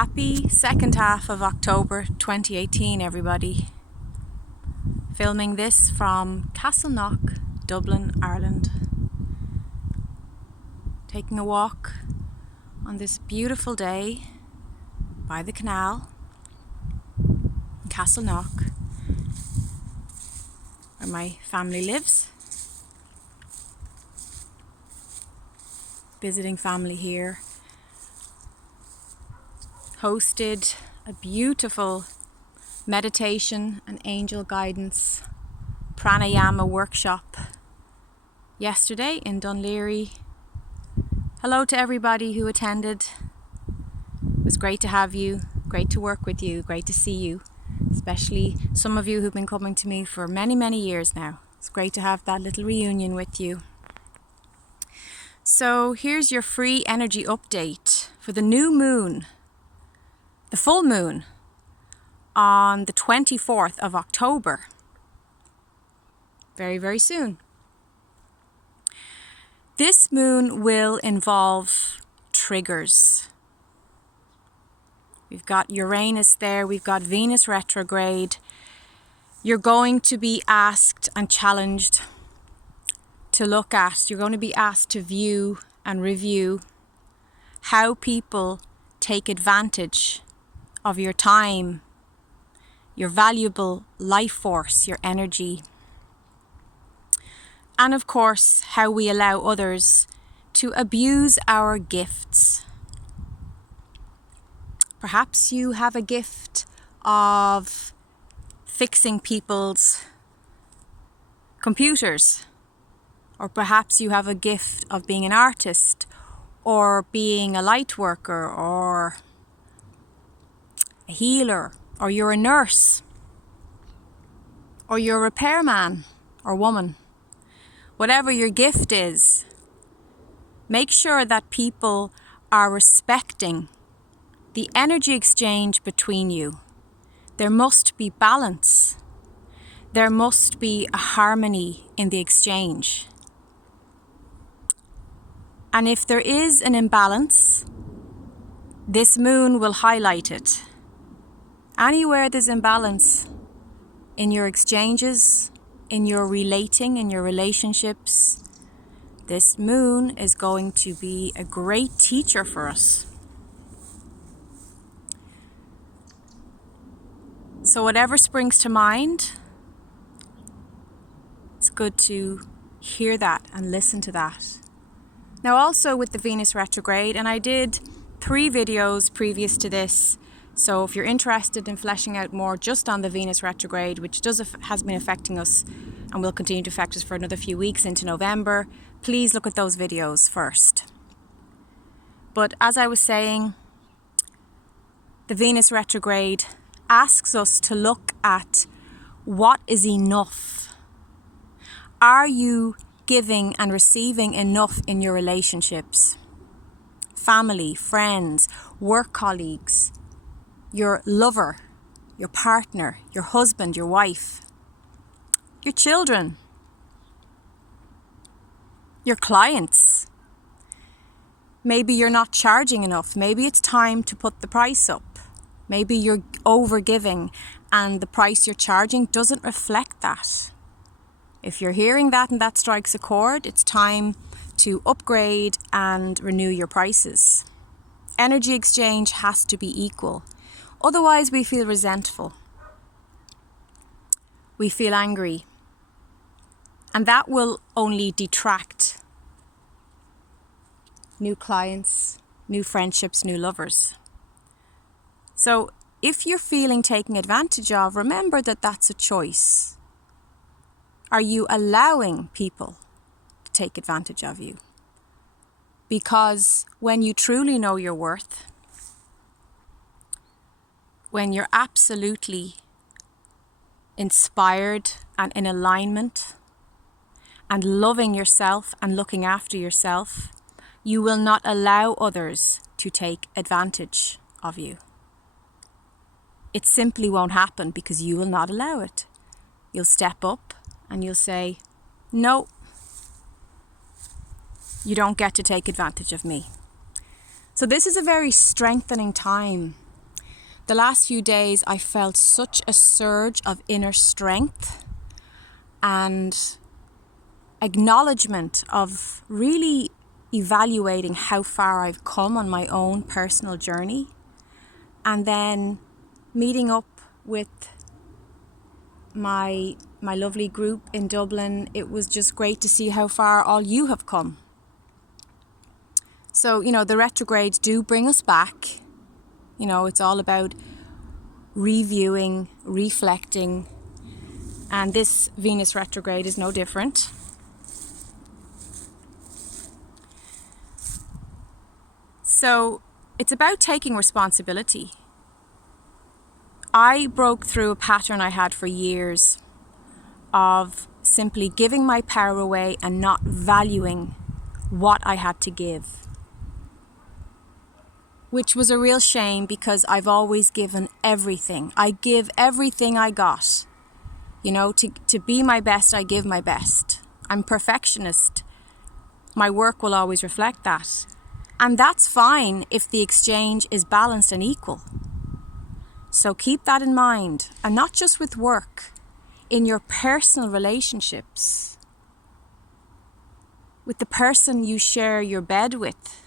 Happy second half of October 2018, everybody. Filming this from Castleknock, Dublin, Ireland. Taking a walk on this beautiful day by the canal in Castleknock, where my family lives. Visiting family here. Hosted a beautiful meditation and angel guidance pranayama workshop yesterday in Dunleary. Hello to everybody who attended. It was great to have you, great to work with you, great to see you, especially some of you who've been coming to me for many years now. It's great to have that little reunion with you. So here's your free energy update for the new moon, the full moon, on the 24th of October. Very soon. This moon will involve triggers. We've got Uranus there, we've got Venus retrograde. You're going to be asked and challenged to look at, you're going to be asked to view and review how people take advantage of your time, your valuable life force, your energy. And of course, how we allow others to abuse our gifts. Perhaps you have a gift of fixing people's computers. Or perhaps you have a gift of being an artist, or being a light worker, or a healer, or you're a nurse, or you're a repairman or woman. Whatever your gift is, make sure that people are respecting the energy exchange between you. There must be balance. There must be a harmony in the exchange. And if there is an imbalance, this moon will highlight it. Anywhere there's imbalance in your exchanges, in your relating, in your relationships, this moon is going to be a great teacher for us. So whatever springs to mind, it's good to hear that and listen to that. Now also with the Venus retrograde, and I did 3 videos previous to this, so if you're interested in fleshing out more just on the Venus retrograde, which has been affecting us and will continue to affect us for another few weeks into November, please look at those videos first. But as I was saying, the Venus retrograde asks us to look at what is enough. Are you giving and receiving enough in your relationships? Family, friends, work colleagues, your lover, your partner, your husband, your wife, your children, your clients. Maybe you're not charging enough. Maybe it's time to put the price up. Maybe you're over-giving and the price you're charging doesn't reflect that. If you're hearing that and that strikes a chord, it's time to upgrade and renew your prices. Energy exchange has to be equal. Otherwise, we feel resentful. We feel angry. And that will only detract new clients, new friendships, new lovers. So if you're feeling taken advantage of, remember that that's a choice. Are you allowing people to take advantage of you? Because when you truly know your worth, when you're absolutely inspired and in alignment and loving yourself and looking after yourself, you will not allow others to take advantage of you. It simply won't happen because you will not allow it. You'll step up and you'll say, no, you don't get to take advantage of me. So this is a very strengthening time the last few days I felt such a surge of inner strength and acknowledgement of really evaluating how far I've come on my own personal journey, and then meeting up with my lovely group in Dublin. It was just great to see how far all you have come. So, the retrogrades do bring us back. It's all about reviewing, reflecting, and this Venus retrograde is no different. So it's about taking responsibility. I broke through a pattern I had for years of simply giving my power away and not valuing what I had to give, which was a real shame because I've always given everything. I give everything I got. To be my best, I give my best. I'm perfectionist. My work will always reflect that. And that's fine if the exchange is balanced and equal. So keep that in mind, and not just with work, in your personal relationships, with the person you share your bed with.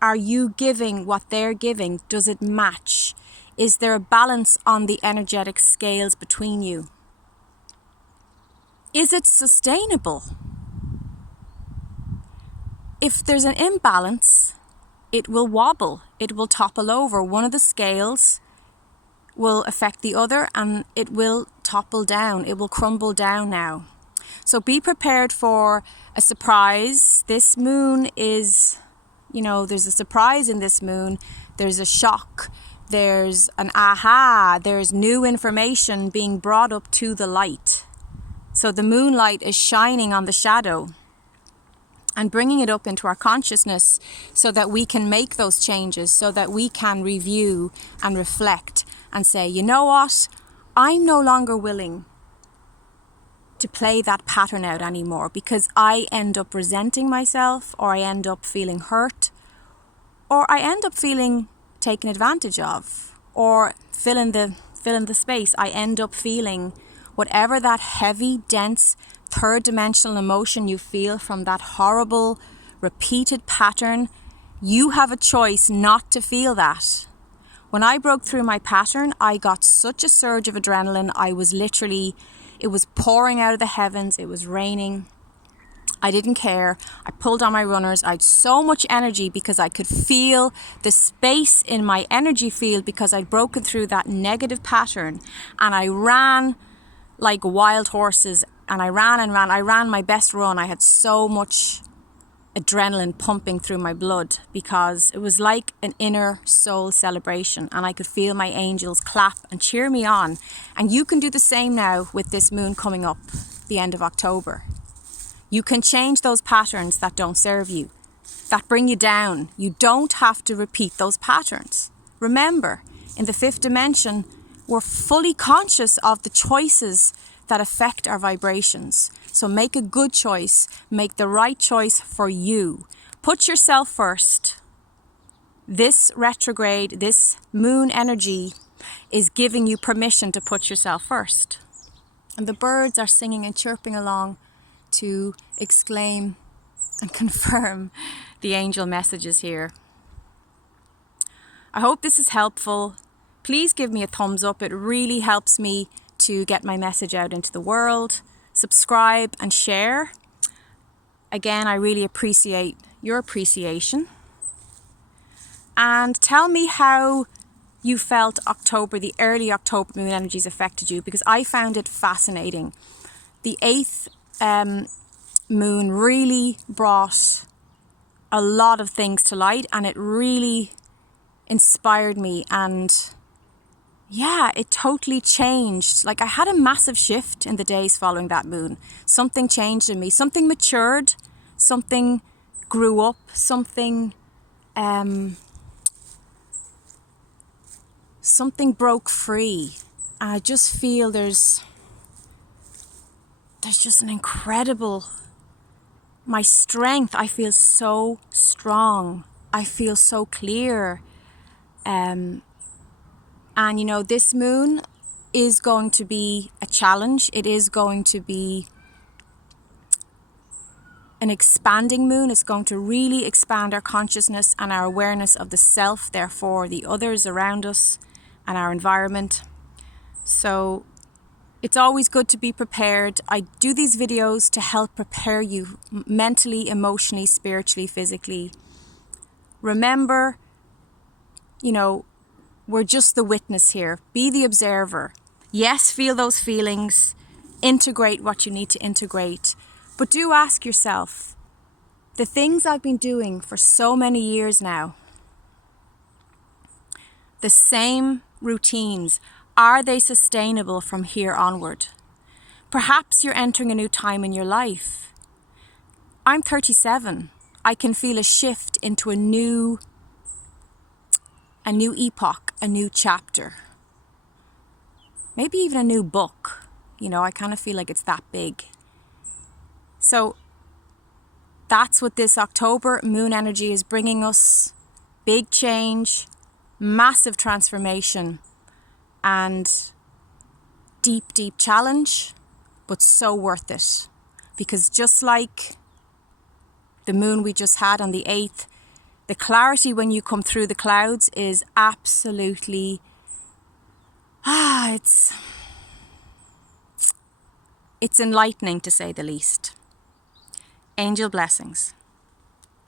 Are you giving what they're giving? Does it match? Is there a balance on the energetic scales between you? Is it sustainable? If there's an imbalance, it will wobble, it will topple over. One of the scales will affect the other and it will topple down, it will crumble down now. So be prepared for a surprise. This moon is, there's a surprise in this moon. There's a shock, there's an aha, there's new information being brought up to the light. So the moonlight is shining on the shadow and bringing it up into our consciousness so that we can make those changes, so that we can review and reflect and say, you know what, I'm no longer willing to play that pattern out anymore because I end up resenting myself, or I end up feeling hurt, or I end up feeling taken advantage of, or fill in the space. I end up feeling whatever that heavy, dense, third dimensional emotion you feel from that horrible, repeated pattern. You have a choice not to feel that. When I broke through my pattern, I got such a surge of adrenaline. It was pouring out of the heavens. It was raining. I didn't care. I pulled on my runners. I had so much energy because I could feel the space in my energy field because I'd broken through that negative pattern. And I ran like wild horses, and I ran and ran. I ran my best run. I had so much adrenaline pumping through my blood because it was like an inner soul celebration, and I could feel my angels clap and cheer me on. And you can do the same now with this moon coming up the end of October. You can change those patterns that don't serve you, that bring you down. You don't have to repeat those patterns. Remember, in the fifth dimension, we're fully conscious of the choices that affect our vibrations. So make a good choice. Make the right choice for you. Put yourself first. This retrograde, this moon energy is giving you permission to put yourself first. And the birds are singing and chirping along to exclaim and confirm the angel messages here. I hope this is helpful. Please give me a thumbs up. It really helps me to get my message out into the world. Subscribe and share. Again, I really appreciate your appreciation. And tell me how you felt October, the early October moon energies affected you, because I found it fascinating. The 8th moon really brought a lot of things to light, and it really inspired me, and yeah, it totally changed. Like, I had a massive shift in the days following that moon. Something changed in me. Something matured. Something grew up. Something broke free. And I just feel there's just an incredible, my strength, I feel so strong. I feel so clear. And you know, this moon is going to be a challenge. It is going to be an expanding moon. It's going to really expand our consciousness and our awareness of the self, therefore the others around us and our environment. So it's always good to be prepared. I do these videos to help prepare you mentally, emotionally, spiritually, physically. Remember, you know, we're just the witness here. Be the observer. Yes, feel those feelings. Integrate what you need to integrate. But do ask yourself, the things I've been doing for so many years now, the same routines, are they sustainable from here onward? Perhaps you're entering a new time in your life. I'm 37. I can feel a shift into a new epoch, a new chapter. Maybe even a new book. You know, I kind of feel like it's that big. So that's what this October moon energy is bringing us. Big change, massive transformation, and deep, deep challenge, but so worth it. Because just like the moon we just had on the 8th, the clarity when you come through the clouds is absolutely, it's enlightening to say the least. Angel blessings.